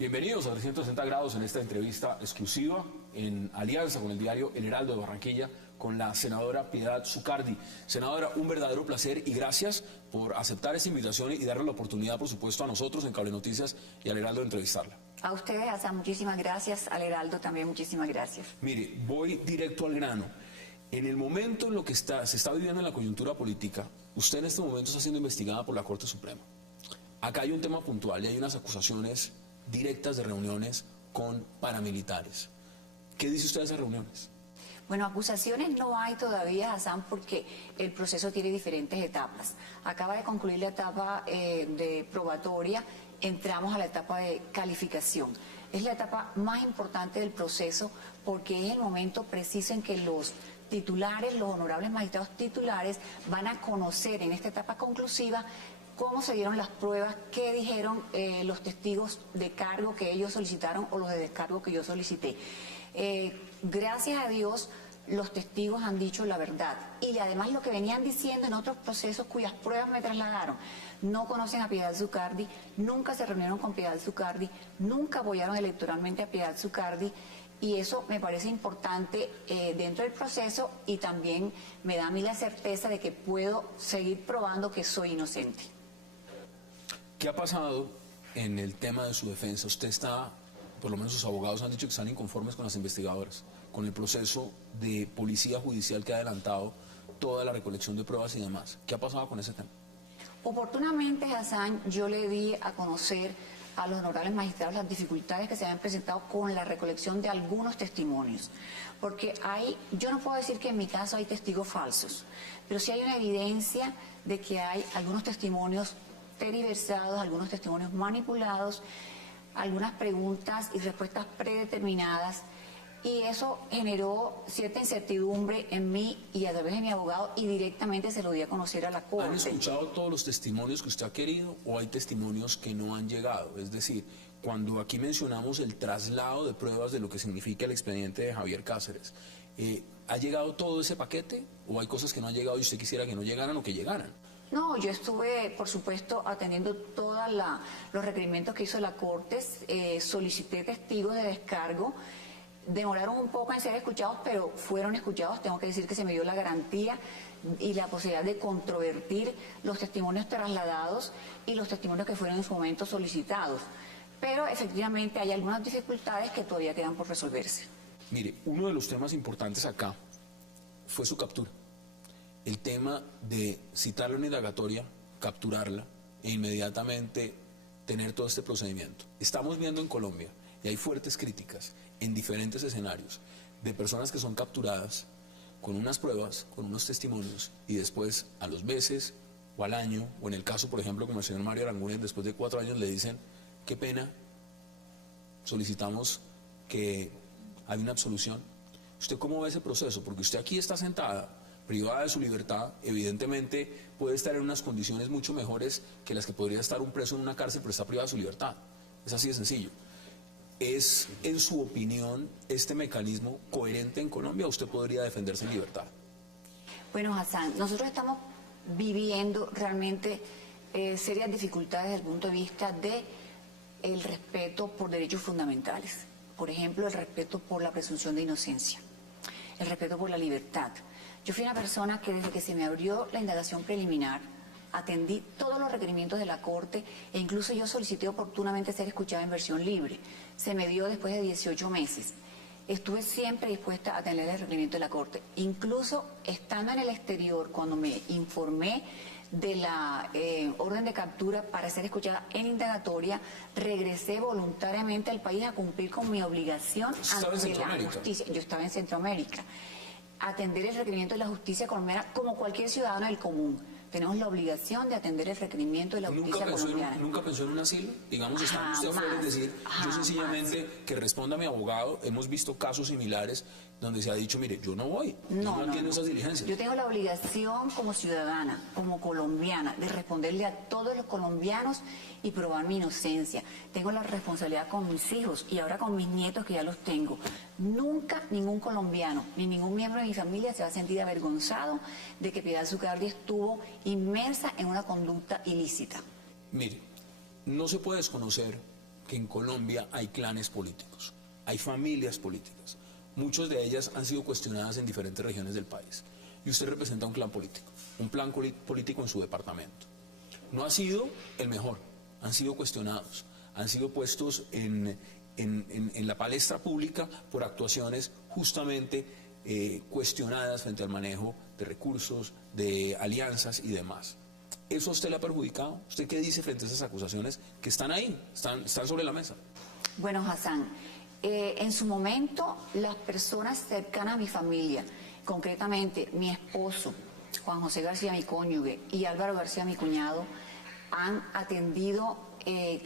Bienvenidos a 360 grados en esta entrevista exclusiva en alianza con el diario El Heraldo de Barranquilla con la senadora Piedad Zucardi. Senadora, un verdadero placer y gracias por aceptar esta invitación y darle la oportunidad, por supuesto, a nosotros en Cable Noticias y al Heraldo de entrevistarla. A ustedes, Hassan, muchísimas gracias. Al Heraldo también muchísimas gracias. Mire, voy directo al grano. En el momento en lo que se está viviendo en la coyuntura política, usted en este momento está siendo investigada por la Corte Suprema. Acá hay un tema puntual y hay unas acusaciones directas de reuniones con paramilitares. ¿Qué dice usted de esas reuniones? Bueno, acusaciones no hay todavía, Hassan, porque el proceso tiene diferentes etapas. Acaba de concluir la etapa de probatoria, entramos a la etapa de calificación. Es la etapa más importante del proceso porque es el momento preciso en que los titulares, los honorables magistrados titulares, van a conocer en esta etapa conclusiva cómo se dieron las pruebas, qué dijeron los testigos de cargo que ellos solicitaron o los de descargo que yo solicité. Gracias a Dios, los testigos han dicho la verdad. Y además lo que venían diciendo en otros procesos cuyas pruebas me trasladaron. No conocen a Piedad Zucardi, nunca se reunieron con Piedad Zucardi, nunca apoyaron electoralmente a Piedad Zucardi. Y eso me parece importante dentro del proceso y también me da a mí la certeza de que puedo seguir probando que soy inocente. ¿Qué ha pasado en el tema de su defensa? Usted está, por lo menos sus abogados han dicho que están inconformes con las investigadoras, con el proceso de policía judicial que ha adelantado toda la recolección de pruebas y demás. ¿Qué ha pasado con ese tema? Oportunamente, Hassan, yo le di a conocer a los honorables magistrados las dificultades que se habían presentado con la recolección de algunos testimonios. Porque yo no puedo decir que en mi caso hay testigos falsos, pero sí hay una evidencia de que hay algunos testimonios tergiversados, algunos testimonios manipulados, algunas preguntas y respuestas predeterminadas, y eso generó cierta incertidumbre en mí y a través de mi abogado, y directamente se lo di a conocer a la Corte. ¿Han escuchado todos los testimonios que usted ha querido o hay testimonios que no han llegado? Es decir, cuando aquí mencionamos el traslado de pruebas de lo que significa el expediente de Javier Cáceres, ¿ha llegado todo ese paquete o hay cosas que no han llegado y usted quisiera que no llegaran o que llegaran? No, yo estuve, por supuesto, atendiendo todos los requerimientos que hizo la Corte, solicité testigos de descargo, demoraron un poco en ser escuchados, pero fueron escuchados. Tengo que decir que se me dio la garantía y la posibilidad de controvertir los testimonios trasladados y los testimonios que fueron en su momento solicitados. Pero efectivamente hay algunas dificultades que todavía quedan por resolverse. Mire, uno de los temas importantes acá fue su captura. El tema de citarla en indagatoria, capturarla e inmediatamente tener todo este procedimiento. Estamos viendo en Colombia, y hay fuertes críticas en diferentes escenarios, de personas que son capturadas con unas pruebas, con unos testimonios, y después a los meses o al año, o en el caso, por ejemplo, como el señor Mario Aranguren, después de 4 años le dicen, qué pena, solicitamos que haya una absolución. ¿Usted cómo ve ese proceso? Porque usted aquí está sentada, privada de su libertad, evidentemente puede estar en unas condiciones mucho mejores que las que podría estar un preso en una cárcel, pero está privada de su libertad. Es así de sencillo. ¿Es, en su opinión, este mecanismo coherente en Colombia o usted podría defenderse en libertad? Bueno, Hassan, nosotros estamos viviendo realmente serias dificultades desde el punto de vista del respeto por derechos fundamentales. Por ejemplo, el respeto por la presunción de inocencia, el respeto por la libertad. Yo fui una persona que desde que se me abrió la indagación preliminar, atendí todos los requerimientos de la Corte e incluso yo solicité oportunamente ser escuchada en versión libre. Se me dio después de 18 meses. Estuve siempre dispuesta a atender el requerimiento de la Corte. Incluso estando en el exterior, cuando me informé de la orden de captura para ser escuchada en indagatoria, regresé voluntariamente al país a cumplir con mi obligación ante la justicia. Yo estaba en Centroamérica. Atender el requerimiento de la justicia colombiana como cualquier ciudadano del común. Tenemos la obligación de atender el requerimiento de la justicia colombiana. ¿Nunca pensó en un asilo? Digamos, está usted afuera, es decir, yo sencillamente que responda a mi abogado, hemos visto casos similares donde se ha dicho, mire, yo no voy, no entiendo esas diligencias. Yo tengo la obligación como ciudadana, como colombiana, de responderle a todos los colombianos y probar mi inocencia. Tengo la responsabilidad con mis hijos y ahora con mis nietos que ya los tengo. Nunca ningún colombiano, ni ningún miembro de mi familia se va a sentir avergonzado de que Piedad Zucardi estuvo inmersa en una conducta ilícita. Mire, no se puede desconocer que en Colombia hay clanes políticos, hay familias políticas. Muchas de ellas han sido cuestionadas en diferentes regiones del país. Y usted representa un clan político, un plan político en su departamento. No ha sido el mejor, han sido cuestionados, han sido puestos en la palestra pública por actuaciones justamente cuestionadas frente al manejo de recursos, de alianzas y demás. ¿Eso a usted le ha perjudicado? ¿Usted qué dice frente a esas acusaciones que están ahí, están sobre la mesa? Bueno, Hassan, en su momento las personas cercanas a mi familia, concretamente mi esposo, Juan José García, mi cónyuge, y Álvaro García, mi cuñado, han atendido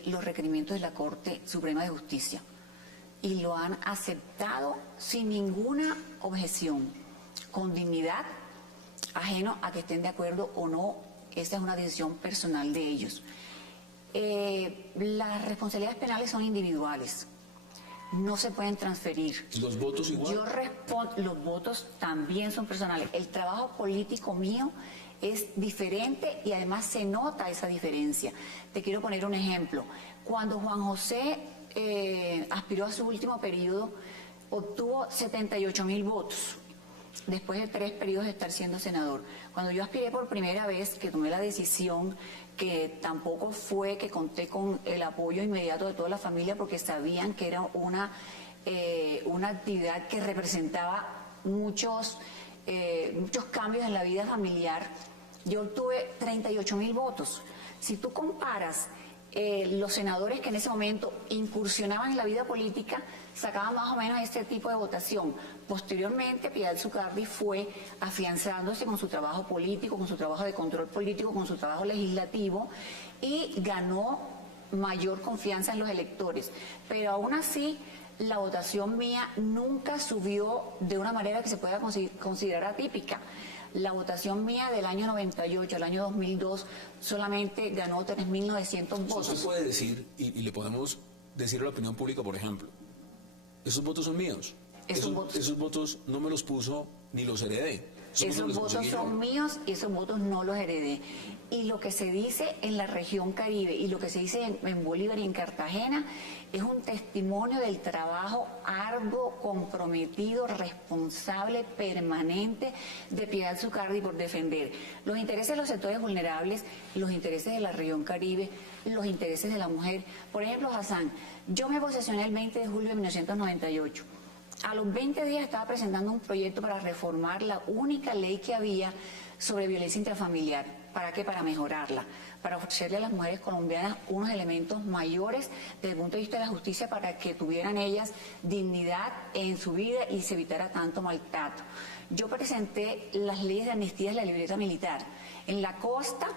los requerimientos de la Corte Suprema de Justicia y lo han aceptado sin ninguna objeción, con dignidad, ajeno a que estén de acuerdo o no. Esa es una decisión personal de ellos. Las responsabilidades penales son individuales, no se pueden transferir. ¿Y los votos igual? Yo respondo, los votos también son personales. El trabajo político mío es diferente y además se nota esa diferencia. Te quiero poner un ejemplo. Cuando Juan José aspiró a su último periodo, obtuvo 78.000 votos, después de 3 periodos de estar siendo senador. Cuando yo aspiré por primera vez, que tomé la decisión, que tampoco fue que conté con el apoyo inmediato de toda la familia, porque sabían que era una actividad que representaba muchos cambios en la vida familiar, yo obtuve 38.000 votos. Si tú comparas los senadores que en ese momento incursionaban en la vida política, sacaban más o menos este tipo de votación. Posteriormente, Piedad Zucardi fue afianzándose con su trabajo político, con su trabajo de control político, con su trabajo legislativo, y ganó mayor confianza en los electores. Pero aún así, la votación mía nunca subió de una manera que se pueda considerar atípica. La votación mía del año 98 al año 2002 solamente ganó 3.900 votos. Usted puede decir, y le podemos decir a la opinión pública, por ejemplo, esos votos son míos. Esos votos no me los puso ni los heredé. Esos votos son míos y esos votos no los heredé. Y lo que se dice en la región Caribe y lo que se dice en Bolívar y en Cartagena es un testimonio del trabajo arduo, comprometido, responsable, permanente de Piedad Zucardi por defender los intereses de los sectores vulnerables, los intereses de la región Caribe, los intereses de la mujer. Por ejemplo, Hassan, yo me posesioné el 20 de julio de 1998. A los 20 días estaba presentando un proyecto para reformar la única ley que había sobre violencia intrafamiliar. ¿Para qué? Para mejorarla, para ofrecerle a las mujeres colombianas unos elementos mayores desde el punto de vista de la justicia para que tuvieran ellas dignidad en su vida y se evitara tanto maltrato. Yo presenté las leyes de amnistía de la libreta militar. En la costa,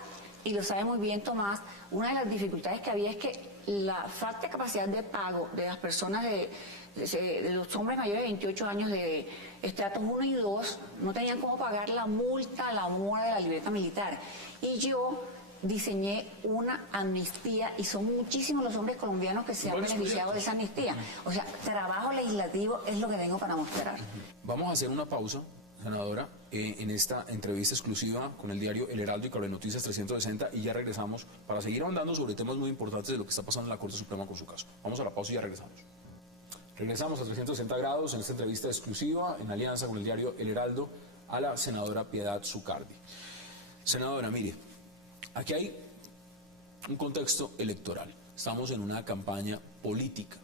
y lo sabe muy bien Tomás, una de las dificultades que había es que la falta de capacidad de pago de las personas de los hombres mayores de 28 años de estratos 1 y 2 no tenían cómo pagar la multa, la mora de la libreta militar. Y yo diseñé una amnistía y son muchísimos los hombres colombianos que se han beneficiado de esa amnistía. O sea, trabajo legislativo es lo que tengo para mostrar. Vamos a hacer una pausa, senadora, en esta entrevista exclusiva con el diario El Heraldo y Cable Noticias 360, y ya regresamos para seguir ahondando sobre temas muy importantes de lo que está pasando en la Corte Suprema con su caso. Vamos a la pausa y ya regresamos. Regresamos a 360 grados en esta entrevista exclusiva en alianza con el diario El Heraldo a la senadora Piedad Zucardi. Senadora, mire, aquí hay un contexto electoral. Estamos en una campaña política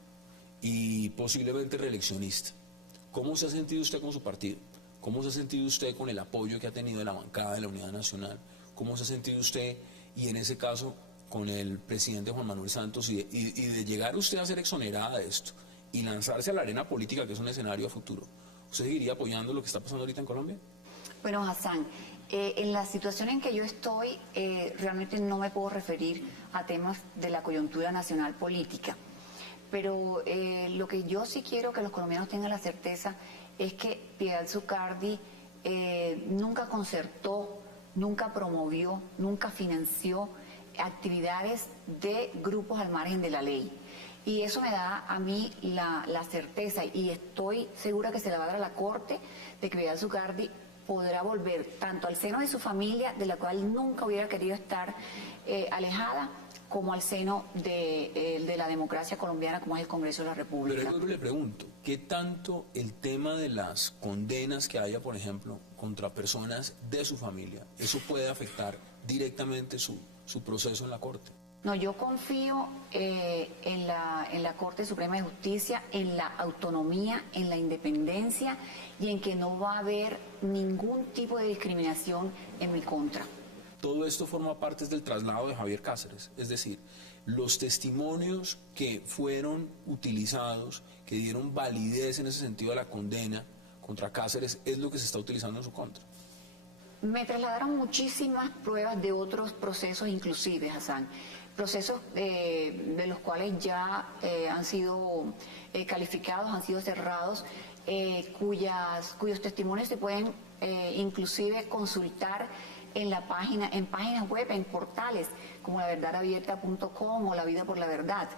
y posiblemente reeleccionista. ¿Cómo se ha sentido usted con su partido? ¿Cómo se ha sentido usted con el apoyo que ha tenido de la bancada de la Unidad Nacional? ¿Cómo se ha sentido usted, y en ese caso, con el presidente Juan Manuel Santos, y de llegar usted a ser exonerada de esto y lanzarse a la arena política, que es un escenario a futuro? ¿Usted seguiría apoyando lo que está pasando ahorita en Colombia? Bueno, Hassan, en la situación en que yo estoy, realmente no me puedo referir a temas de la coyuntura nacional política. Pero lo que yo sí quiero que los colombianos tengan la certeza es que Piedad Zucardi nunca concertó, nunca promovió, nunca financió actividades de grupos al margen de la ley. Y eso me da a mí la certeza, y estoy segura que se la va a dar a la Corte, de que Piedad Zucardi podrá volver tanto al seno de su familia, de la cual nunca hubiera querido estar alejada, como al seno de la democracia colombiana, como es el Congreso de la República. Pero yo le pregunto, ¿qué tanto el tema de las condenas que haya, por ejemplo, contra personas de su familia, eso puede afectar directamente su proceso en la Corte? No, yo confío en la Corte Suprema de Justicia, en la autonomía, en la independencia y en que no va a haber ningún tipo de discriminación en mi contra. Todo esto forma parte del traslado de Javier Cáceres, es decir, los testimonios que fueron utilizados, que dieron validez en ese sentido a la condena contra Cáceres, es lo que se está utilizando en su contra. Me trasladaron muchísimas pruebas de otros procesos, inclusive, Hassan, procesos de los cuales ya han sido calificados, han sido cerrados, cuyos testimonios se pueden inclusive consultar en páginas web, en portales como laverdadabierta.com o La Vida por la Verdad.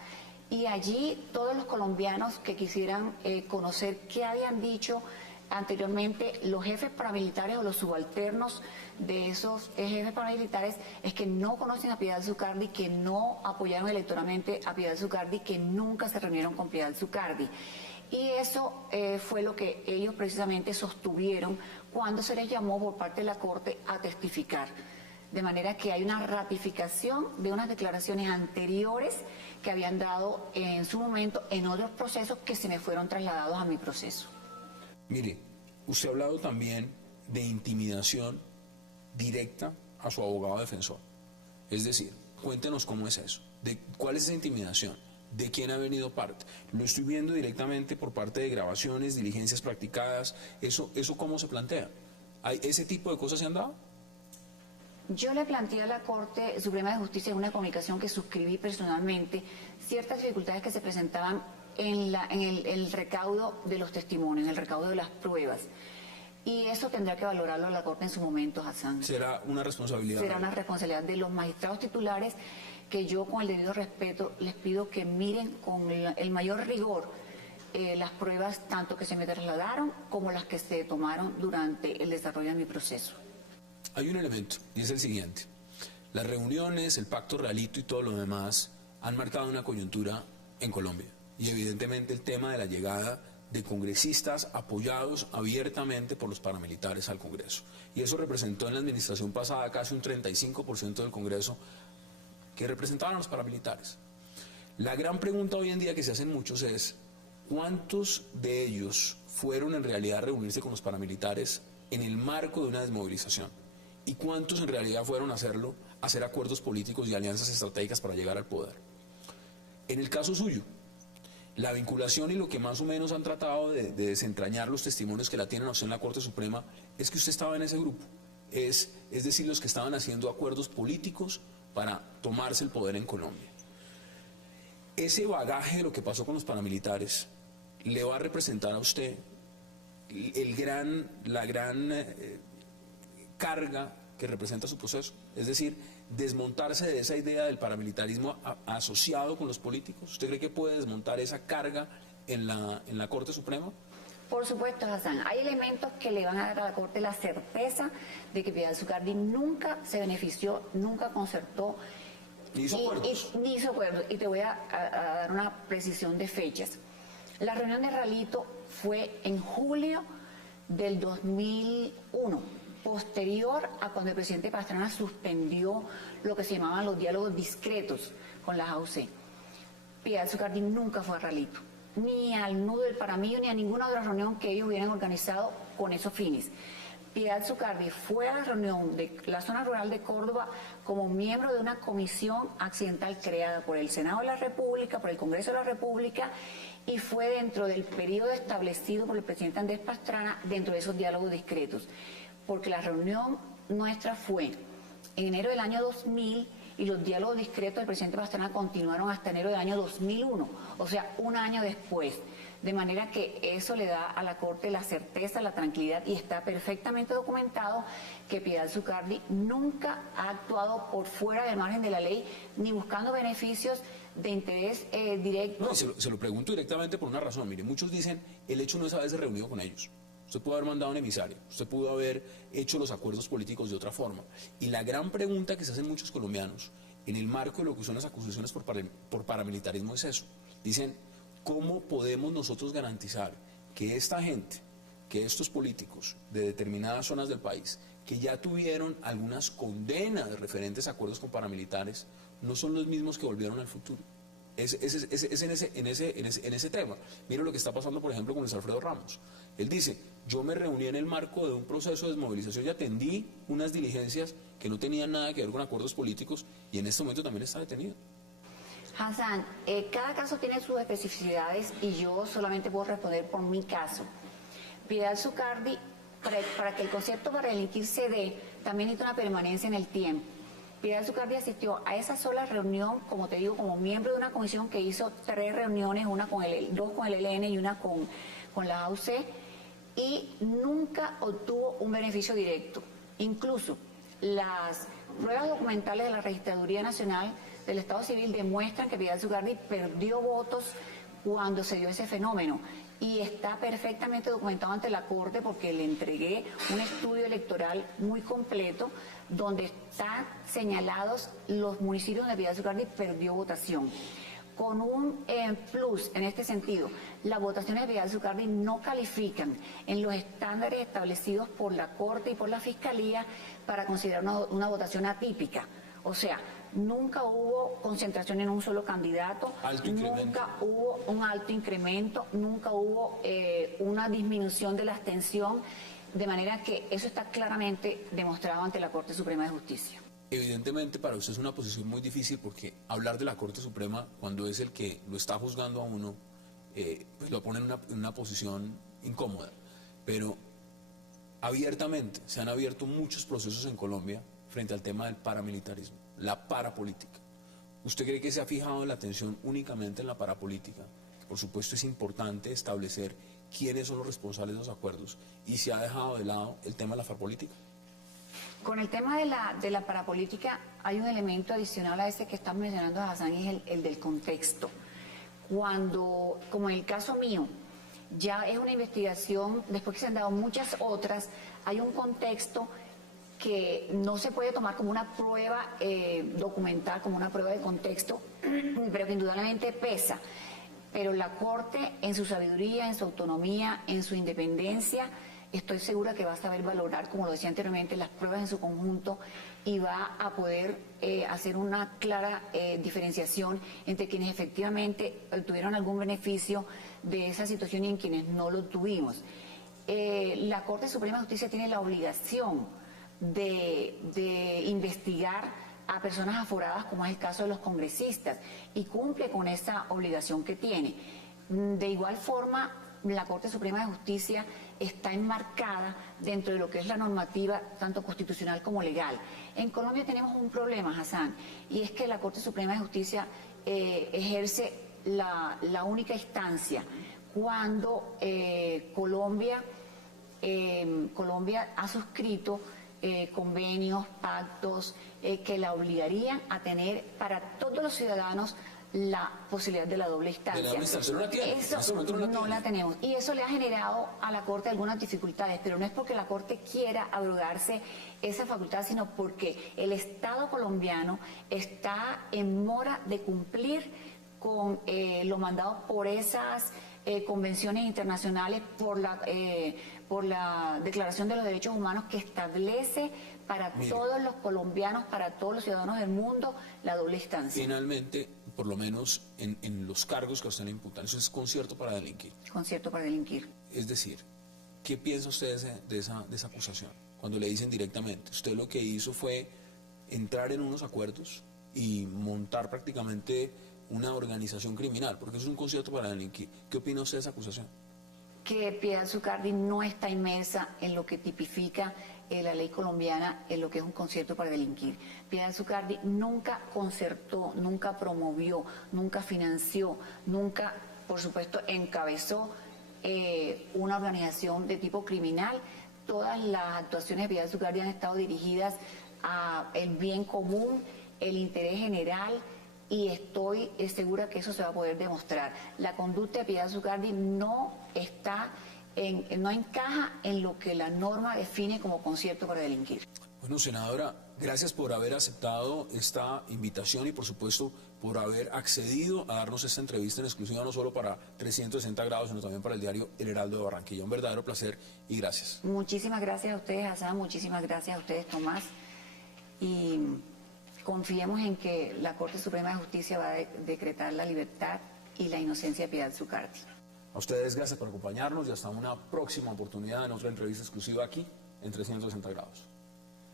Y allí todos los colombianos que quisieran conocer qué habían dicho anteriormente los jefes paramilitares o los subalternos de esos jefes paramilitares, es que no conocen a Piedad Zucardi, que no apoyaron electoralmente a Piedad Zucardi, que nunca se reunieron con Piedad Zucardi. Y eso fue lo que ellos precisamente sostuvieron cuando se les llamó por parte de la Corte a testificar. De manera que hay una ratificación de unas declaraciones anteriores que habían dado en su momento en otros procesos que se me fueron trasladados a mi proceso. Mire, usted ha hablado también de intimidación directa a su abogado defensor. Es decir, cuéntenos cómo es eso, cuál es esa intimidación, de quién ha venido parte. Lo estoy viendo directamente por parte de grabaciones, diligencias practicadas, eso cómo se plantea. ¿Ese tipo de cosas se han dado? Yo le planteé a la Corte Suprema de Justicia en una comunicación que suscribí personalmente ciertas dificultades que se presentaban en el recaudo de los testimonios, en el recaudo de las pruebas. Y eso tendrá que valorarlo la Corte en su momento, Hassan. ¿Será una responsabilidad? Será una responsabilidad de los magistrados titulares, que yo con el debido respeto les pido que miren con el mayor rigor las pruebas tanto que se me trasladaron como las que se tomaron durante el desarrollo de mi proceso. Hay un elemento, y es el siguiente. Las reuniones, el pacto realito y todo lo demás han marcado una coyuntura en Colombia. Y evidentemente el tema de la llegada de congresistas apoyados abiertamente por los paramilitares al Congreso. Y eso representó en la administración pasada casi un 35% del Congreso que representaban a los paramilitares. La gran pregunta hoy en día que se hacen muchos es, ¿cuántos de ellos fueron en realidad a reunirse con los paramilitares en el marco de una desmovilización? ¿Y cuántos en realidad fueron a hacerlo, a hacer acuerdos políticos y alianzas estratégicas para llegar al poder? En el caso suyo, la vinculación y lo que más o menos han tratado de desentrañar los testimonios que la tienen a usted en la Corte Suprema es que usted estaba en ese grupo. Es decir, los que estaban haciendo acuerdos políticos para tomarse el poder en Colombia. Ese bagaje de lo que pasó con los paramilitares le va a representar a usted la gran carga que representa su proceso. Es decir, desmontarse de esa idea del paramilitarismo asociado con los políticos. ¿Usted cree que puede desmontar esa carga en la Corte Suprema? Por supuesto, Hassan. Hay elementos que le van a dar a la Corte la certeza de que Piedad Zucardi nunca se benefició, nunca concertó. Ni hizo acuerdos. Ni hizo acuerdos. Y te voy a dar una precisión de fechas. La reunión de Ralito fue en julio del 2001. Posterior a cuando el presidente Pastrana suspendió lo que se llamaban los diálogos discretos con las AUC. Piedad Zucardi nunca fue a Ralito, ni al nudo del Paramillo, ni a ninguna otra reunión que ellos hubieran organizado con esos fines. Piedad Zucardi fue a la reunión de la zona rural de Córdoba como miembro de una comisión accidental creada por el Senado de la República, por el Congreso de la República, y fue dentro del periodo establecido por el presidente Andrés Pastrana dentro de esos diálogos discretos. Porque la reunión nuestra fue en enero del año 2000 y los diálogos discretos del presidente Pastrana continuaron hasta enero del año 2001, o sea, un año después. De manera que eso le da a la Corte la certeza, la tranquilidad, y está perfectamente documentado que Piedad Zucardi nunca ha actuado por fuera del margen de la ley, ni buscando beneficios de interés directo. No, se lo pregunto directamente por una razón. Mire, muchos dicen, el hecho no es haberse reunido con ellos. Usted pudo haber mandado un emisario, usted pudo haber hecho los acuerdos políticos de otra forma. Y la gran pregunta que se hacen muchos colombianos en el marco de lo que son las acusaciones por paramilitarismo es eso. Dicen, ¿cómo podemos nosotros garantizar que esta gente, que estos políticos de determinadas zonas del país, que ya tuvieron algunas condenas referentes a acuerdos con paramilitares, no son los mismos que volvieron al futuro? Es en ese tema. Mira lo que está pasando, por ejemplo, con Luis Alfredo Ramos. Él dice, yo me reuní en el marco de un proceso de desmovilización y atendí unas diligencias que no tenían nada que ver con acuerdos políticos, y en este momento también está detenido. Hassan, cada caso tiene sus especificidades y yo solamente puedo responder por mi caso. Piedad Zucardi, para que el concepto para delinquir se dé, también necesita una permanencia en el tiempo. Piedad Zucardi asistió a esa sola reunión, como te digo, como miembro de una comisión que hizo 3 reuniones, dos con el ELN y una con la AUC, y nunca obtuvo un beneficio directo. Incluso las pruebas documentales de la Registraduría Nacional del Estado Civil demuestran que Piedad Zucardi perdió votos cuando se dio ese fenómeno, y está perfectamente documentado ante la Corte porque le entregué un estudio electoral muy completo donde están señalados los municipios donde Piedad Zucardi perdió votación. Con un plus en este sentido, las votaciones de Piedad Zucardi no califican en los estándares establecidos por la Corte y por la Fiscalía para considerar una votación atípica. O sea, nunca hubo concentración en un solo candidato, nunca hubo un alto incremento, nunca hubo una disminución de la abstención, de manera que eso está claramente demostrado ante la Corte Suprema de Justicia. Evidentemente para usted es una posición muy difícil, porque hablar de la Corte Suprema cuando es el que lo está juzgando a uno, pues lo pone en una posición incómoda. Pero abiertamente se han abierto muchos procesos en Colombia frente al tema del paramilitarismo, la parapolítica. ¿Usted cree que se ha fijado la atención únicamente en la parapolítica? Por supuesto es importante establecer quiénes son los responsables de los acuerdos, y se ha dejado de lado el tema de la parapolítica. Con el tema de la parapolítica hay un elemento adicional a ese que estás mencionando, Hassan, y es el del contexto. Cuando, como en el caso mío, ya es una investigación, después que se han dado muchas otras, hay un contexto que no se puede tomar como una prueba documental, como una prueba de contexto, pero que indudablemente pesa. Pero la Corte, en su sabiduría, en su autonomía, en su independencia, estoy segura que va a saber valorar, como lo decía anteriormente, las pruebas en su conjunto, y va a poder hacer una clara diferenciación entre quienes efectivamente tuvieron algún beneficio de esa situación y en quienes no lo tuvimos. La Corte Suprema de Justicia tiene la obligación de investigar a personas aforadas, como es el caso de los congresistas, y cumple con esa obligación que tiene. De igual forma, la Corte Suprema de Justicia está enmarcada dentro de lo que es la normativa tanto constitucional como legal. En Colombia tenemos un problema, Hassan, y es que la Corte Suprema de Justicia ejerce la única instancia cuando Colombia ha suscrito convenios, pactos que la obligarían a tener para todos los ciudadanos la posibilidad de la doble instancia. Eso no la tenemos. Y eso le ha generado a la Corte algunas dificultades, pero no es porque la Corte quiera abrogarse esa facultad, sino porque el Estado colombiano está en mora de cumplir con lo mandado por esas convenciones internacionales, por la Declaración de los Derechos Humanos, que establece para todos los colombianos, para todos los ciudadanos del mundo, la doble instancia. Finalmente, por lo menos en los cargos que a usted le imputan, eso es concierto para delinquir. Concierto para delinquir. Es decir, ¿qué piensa usted de esa acusación? Cuando le dicen directamente, usted lo que hizo fue entrar en unos acuerdos y montar prácticamente una organización criminal, porque eso es un concierto para delinquir. ¿Qué opina usted de esa acusación? Que Piedad Zucardi no está inmersa en lo que tipifica la ley colombiana, en lo que es un concierto para delinquir. Piedad Zucardi nunca concertó, nunca promovió, nunca financió, nunca, por supuesto, encabezó una organización de tipo criminal. Todas las actuaciones de Piedad Zucardi han estado dirigidas a el bien común, el interés general, y estoy segura que eso se va a poder demostrar. La conducta de Piedad Zucardi no encaja en lo que la norma define como concierto para delinquir. Bueno, senadora, gracias por haber aceptado esta invitación y por supuesto por haber accedido a darnos esta entrevista en exclusiva no solo para 360 grados, sino también para el diario El Heraldo de Barranquilla. Un verdadero placer y gracias. Muchísimas gracias a ustedes, Hassan, muchísimas gracias a ustedes, Tomás. Y confiemos en que la Corte Suprema de Justicia va a decretar la libertad y la inocencia de Piedad Zucardi. A ustedes gracias por acompañarnos y hasta una próxima oportunidad en otra entrevista exclusiva aquí en 360 grados.